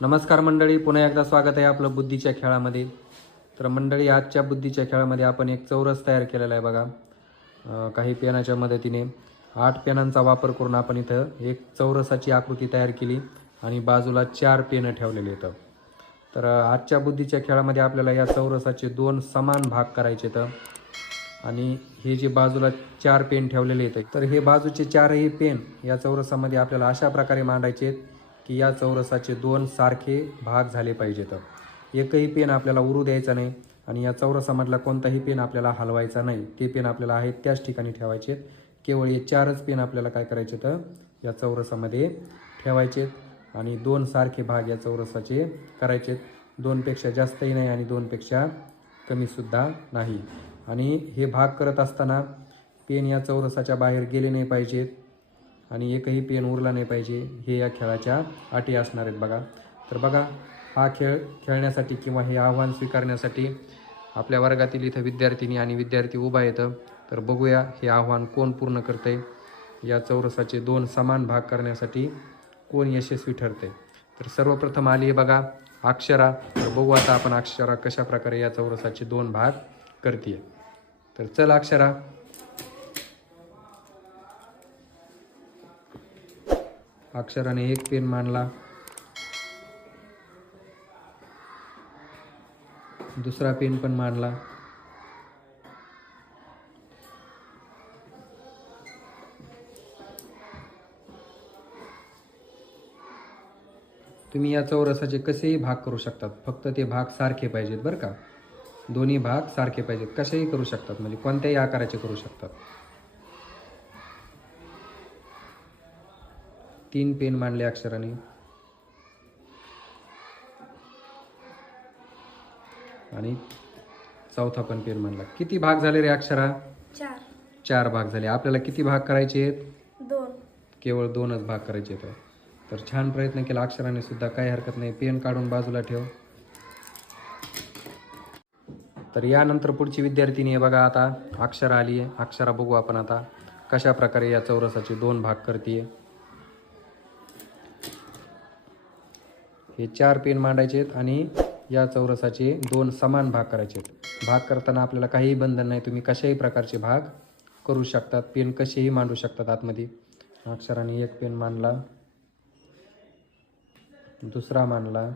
नमस्कार मंडळी पुन्हा एकदा स्वागत आहे आपलं बुद्धीच्या खेळामध्ये. तर मंडळी आजच्या बुद्धीच्या खेळामध्ये आपण एक चौरस तयार केलेला आहे बघा. काही पेनाच्या मदतीने. आठ पेनांचा वापर करून आपण इथं एक चौरसाची आकृती तयार केली आणि बाजूला चार पेनं ठेवलेली इथं. तर आजच्या बुद्धीच्या खेळामध्ये आपल्याला या चौरसाचे दोन समान भाग करायचे तर आणि हे जे बाजूला चार पेन ठेवलेले आहेत तर हे बाजूचे चारही पेन या चौरसामध्ये आपल्याला अशा प्रकारे मांडायचे आहेत. की या चौरसाचे दोन सारखे भाग झाले पाहिजेत. एकही पेन आपल्याला उरू द्यायचा नाही आणि या चौरसामधला कोणताही पेन आपल्याला हलवायचा नाही. ते पेन आपल्याला आहेत त्याच ठिकाणी ठेवायचे आहेत केवळ हे चारच पेन आपल्याला काय करायचे तर या चौरसामध्ये ठेवायचे आणि दोन सारखे भाग या चौरसाचे करायचे आहेत दोनपेक्षा जास्तही नाही आणि दोनपेक्षा कमीसुद्धा नाही. आणि हे भाग करत असताना पेन या चौरसाच्या बाहेर गेले नाही पाहिजेत. आणि एकही पेन उरला नाही पाहिजे. हे या खेळाच्या अटी असणार आहेत बघा. तर बघा हा खेळ खेळण्यासाठी किंवा हे आव्हान स्वीकारण्यासाठी आपल्या वर्गातील इथं विद्यार्थिनी आणि विद्यार्थी उभा येतं तर बघूया हे आव्हान कोण पूर्ण करतंय. या चौरसाचे दोन समान भाग करण्यासाठी कोण यशस्वी ठरते तर सर्वप्रथम आली आहे बघा अक्षरा. तर बघू आता आपण अक्षरा कशा प्रकारे या चौरसाचे दोन भाग करते तर चल अक्षरा. अक्षराने एक पेन मांडला. दुसरा पेन पण मांडला. तुम्ही या चौरसाचे कसेही भाग करू शकतात. फक्त ते भाग सारखे पाहिजेत बरं का. दोन्ही भाग सारखे पाहिजेत. कसेही करू शकतात. म्हणजे कोणत्याही आकाराचे करू शकतात. तीन पेन मांडले अक्षराने. आणि चौथा पण पेन मांडला. किती भाग झाले रे अक्षरा? चार. चार भाग झाले. आपल्याला किती भाग करायचे आहेत? दोन. केवळ दोनच भाग करायचे आहेत. तर छान प्रयत्न केला अक्षराने सुद्धा. काही हरकत नाही. पेन काढून बाजूला ठेव. तर यानंतर पुढची विद्यार्थिनी आहे बघा आता. अक्षरा आली आहे. अक्षरा बघू आपण आता कशा प्रकारे या चौरसाचे दोन भाग करते हे चार पेन मांडायचे आहेत आणि या चौरसाचे दोन समान भाग करायचे आहेत. भाग करताना आपल्याला काहीही बंधन नाही तुम्ही कशाही प्रकारचे भाग करू शकतात. पेन कसेही मांडू शकतात आतमध्ये. अक्षराने एक पेन मांडला. दुसरा मांडला.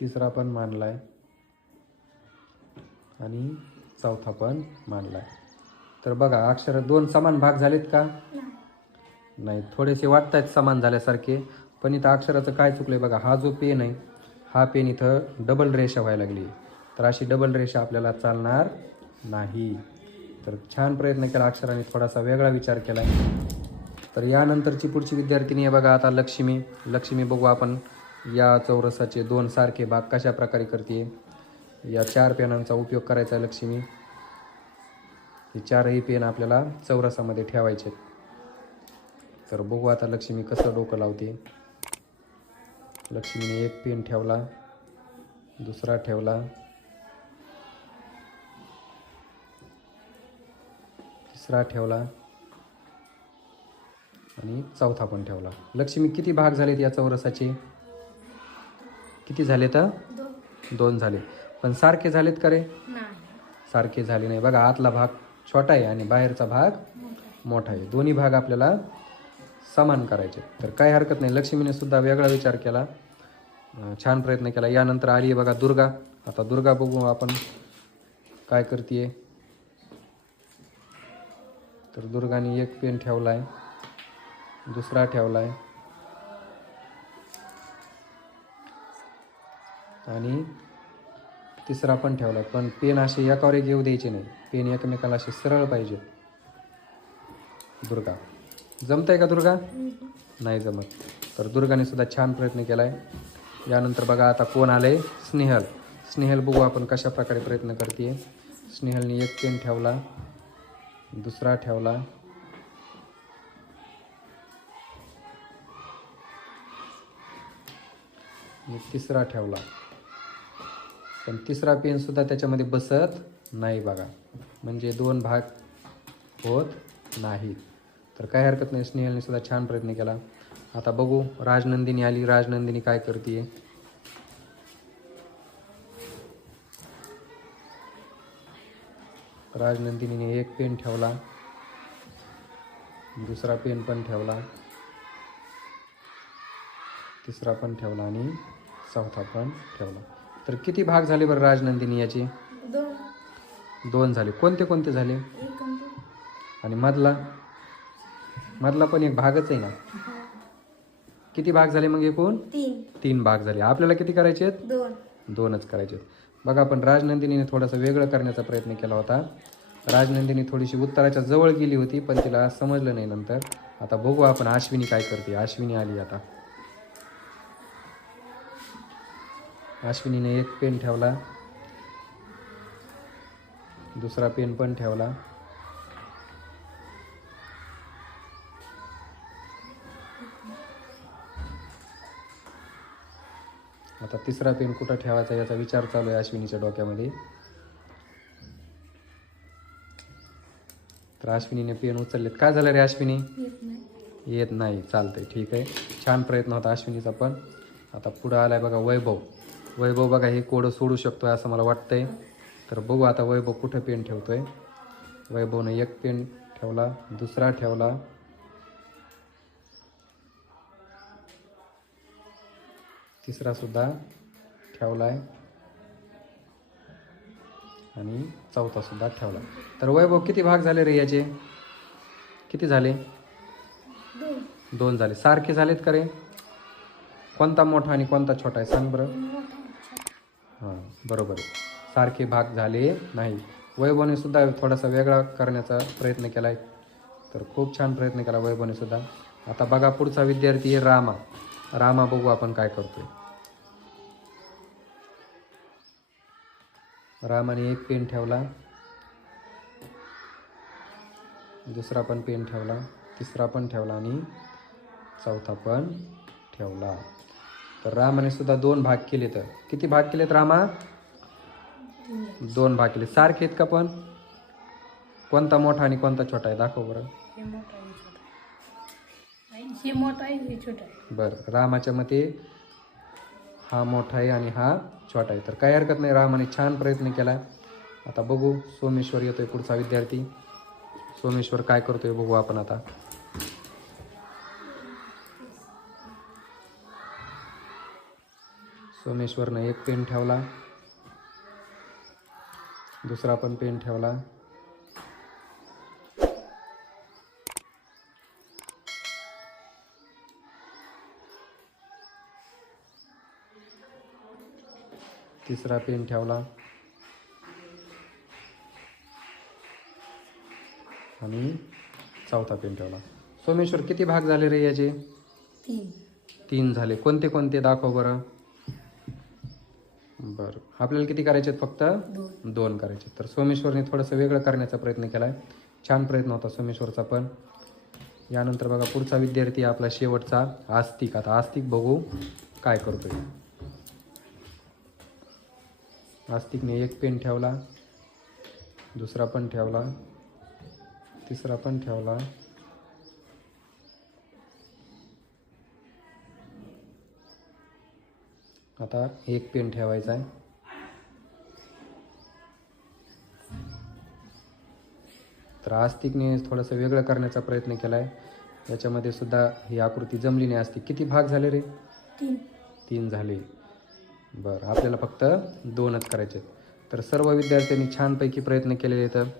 तिसरा पण मांडलाय. आणि चौथा पण मांडलाय तर बघा अक्षर दोन समान भाग झालेत का? नाही. नाही थोडेसे वाटत आहेत समान झाल्यासारखे पण इथं अक्षराचं काय चुकलंय बघा हा जो पेन आहे हा पेन इथं डबल रेषा व्हायला लागली. तर अशी डबल रेषा आपल्याला चालणार नाही. तर छान प्रयत्न केला अक्षराने थोडासा वेगळा विचार केला तर यानंतरची पुढची विद्यार्थिनी आहे बघा आता लक्ष्मी. लक्ष्मी बघू आपण या चौरसाचे दोन सारखे भाग कशा प्रकारे करते या चार पेनांचा उपयोग करायचा लक्ष्मी. हे चारही पेन आपल्याला चौरसामध्ये ठेवायचे आहेत. तर बघू आता लक्ष्मी कसं डोकं लावते. लक्ष्मीने एक पेन ठेवला दुसरा ठेवला. तिसरा ठेवला. आणि चौथा पण ठेवला. लक्ष्मी किती भाग झालेत या चौरसाचे? किती झाले तर दोन. दोन झाले. पण सारखे झालेत का रे? सारखे झाले नाही. बघा आतला भाग छोटा आहे आणि बाहेरचा भाग मोठा आहे. दोन्ही भाग आपल्याला समान करायचे. तर काही हरकत नाही. लक्ष्मीने सुद्धा वेगळा विचार केला. छान प्रयत्न केला. यानंतर आली आहे बघा दुर्गा. आता दुर्गा बघू आपण काय करते तर दुर्गाने एक पेन ठेवला आहे दुसरा ठेवला आहे आणि तिसरा पण ठेवला पण पेन असे एकावर एक येऊ द्यायचे नाही. पेन एकमेकाला असे सरळ पाहिजे. दुर्गा. जमत आहे का दुर्गा? नाही जमत. तर दुर्गाने सुद्धा छान प्रयत्न केला आहे यानंतर बघा आता कोण आले स्नेहल. स्नेहल बघू आपण कशा प्रकारे प्रयत्न करते स्नेहलने एक पेन ठेवला. दुसरा ठेवला. तिसरा ठेवला. पण तिसरा पेनसुद्धा त्याच्यामध्ये बसत नाही बघा. म्हणजे दोन भाग होत नाहीत तर काय हरकत नाही स्नेहलने सुद्धा छान प्रयत्न केला. आता बघू राजनंदिनी आली. राजनंदिनी काय करते राजनंदिनीने एक पेन ठेवला. दुसरा पेन पण ठेवला. तिसरा पण ठेवला आणि चौथा पण ठेवला. तर किती भाग झाले बरं राजनंदिनी याचे? दोन. दोन झाले. कोणते कोणते झाले? एक आणि मधला? मधला पण एक भागच आहे ना? किती भाग झाले मग एकूण? तीन. तीन भाग झाले. आपल्याला किती करायचे आहेत? दोन. दोनच करायचे आहेत. बघा पण राजनंदिनीने थोडंसं वेगळं करण्याचा प्रयत्न केला होता. राजनंदिनी थोडीशी उत्तराच्या जवळ गेली होती पण तिला समजलं नाही नंतर. आता बघू आपण अश्विनी काय करते. अश्विनी आली आता. अश्विनीने एक पेन ठेवला. दुसरा पेन पण ठेवला. आता तिसरा पेन कुठं ठेवायचा याचा विचार चालू आहे अश्विनीच्या डोक्यामध्ये. तर अश्विनीने पेन उचललेत. काय झालं रे अश्विनी? येत नाही. येत नाही. चालतंय. ठीक आहे. छान प्रयत्न होता अश्विनीचा पण. आता पुढं आलाय बघा वैभव. वैभव बघा हे कोडं सोडू शकतोय असं मला वाटतंय. तर बघू आता वैभव कुठं पेन ठेवतोय. वैभवने एक पेन ठेवला दुसरा ठेवला. तिसरा सुद्धा ठेवलाय. आणि चौथा सुद्धा ठेवला. तर वैभव किती भाग झाले रे याचे? किती झाले? दोन. झाले. सारखे झालेत का रे? कोणता मोठा आणि कोणता छोटा आहे? सांग बरं. हां बरोबर आहे. सारखे भाग झाले नाही. वैभवने सुद्धा थोडासा वेगळा करण्याचा प्रयत्न केला आहे तर खूप छान प्रयत्न केला वैभवने सुद्धा. आता बघा पुढचा विद्यार्थी आहे रामा. रामा बघू आपण काय करतोय. रामाने एक पेन ठेवला. दुसरा पण पेन ठेवला. तिसरा पण ठेवला आणि चौथा पण ठेवला. तर रामाने सुद्धा दोन भाग केले तर. किती भाग केलेत रामा? दोन भाग केले सारखे आहेत का पण? कोणता मोठा आणि कोणता छोटा आहे? दाखव बरं. हे मोठा आणि छोटा आहे. मोठा आहे हे छोटा आहे. बरं. रामाच्या मते हा मोठा आहे आणि हा छोटा आहे. तर काही हरकत नाही. रामाने छान प्रयत्न केला. आता बघू. सोमेश्वर येतोय पुढचा विद्यार्थी. सोमेश्वर काय करतोय बघू आपण आता. सोमेश्वरनं एक पेन ठेवला. दुसरा पण पेन ठेवला. तिसरा पेन ठेवला. आणि चौथा पेन ठेवला. सोमेश्वर किती भाग झाले रे याचे? तीन. तीन झाले. कोणते कोणते दाखव बरं? बरं. आपल्याला किती करायचे आहेत फक्त? दोन. करायचे तर सोमेश्वरने थोडंसं वेगळं करण्याचा प्रयत्न केला आहे छान प्रयत्न होता सोमेश्वरचा पण. यानंतर बघा पुढचा विद्यार्थी आपला शेवटचा आस्तिक. आता आस्तिक बघू काय करतोय. आस्तिकने एक पेन ठेवला दुसरा पण ठेवला तिसरा पण ठेवला. आता एक पेन ठेवायचा आहे. तर आस्तिकने थोडंसं वेगळं करण्याचा प्रयत्न केला आहे याच्यामध्ये सुद्धा ही आकृती जमली नाही असती. किती भाग झाले रे? तीन. तीन झाले. बरं आपल्याला फक्त दोनच करायचे आहेत. तर सर्व विद्यार्थ्यांनी छानपैकी प्रयत्न केलेले आहेत.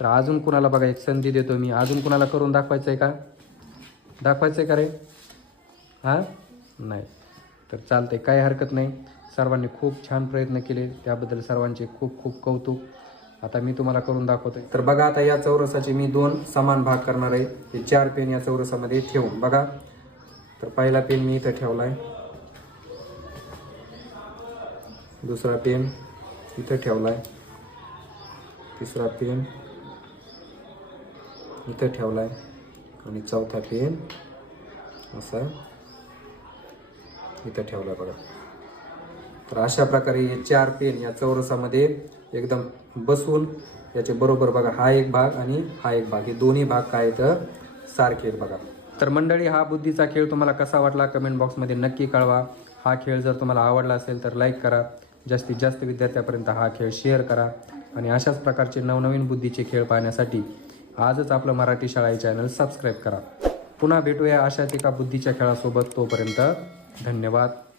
तर अजून कुणाला बघा एक संधी देतो मी. अजून कुणाला करून दाखवायचं आहे का? दाखवायचं आहे का रे? हां? नाही. तर चालतंय काही हरकत नाही. सर्वांनी खूप छान प्रयत्न केले. त्याबद्दल सर्वांचे खूप खूप कौतुक. आता मी तुम्हाला करून दाखवतो तर बघा आता या चौरसाचे मी दोन समान भाग करणार आहे. हे चार पेन या चौरसामध्ये ठेवून बघा. तर पहिला पेन मी इथं ठेवला आहे दुसरा पेन इथं ठेवला आहे तिसरा पेन इथं ठेवला आहे आणि चौथा पेन असा इथं ठेवला आहे बघा. तर अशा प्रकारे हे चार पेन या चौरसामध्ये एकदम बसून याचे बरोबर बघा हा एक भाग आणि हा एक भाग. हे दोन्ही भाग काय तर सारखे आहेत बघा. तर मंडळी हा बुद्धीचा खेळ तुम्हाला कसा वाटला? कमेंट बॉक्समध्ये नक्की कळवा. हा खेळ जर तुम्हाला आवडला असेल तर लाईक करा. जास्तीत जास्त विद्यार्थ्यापर्यंत हा खेळ शेअर करा. आणि अशाच प्रकारचे नवनवीन बुद्धीचे खेळ पाहण्यासाठी आजच आपलं मराठी शाळा चॅनल सबस्क्राईब करा. पुन्हा भेटूया अशाच एका बुद्धीच्या खेळासोबत तोपर्यंत धन्यवाद.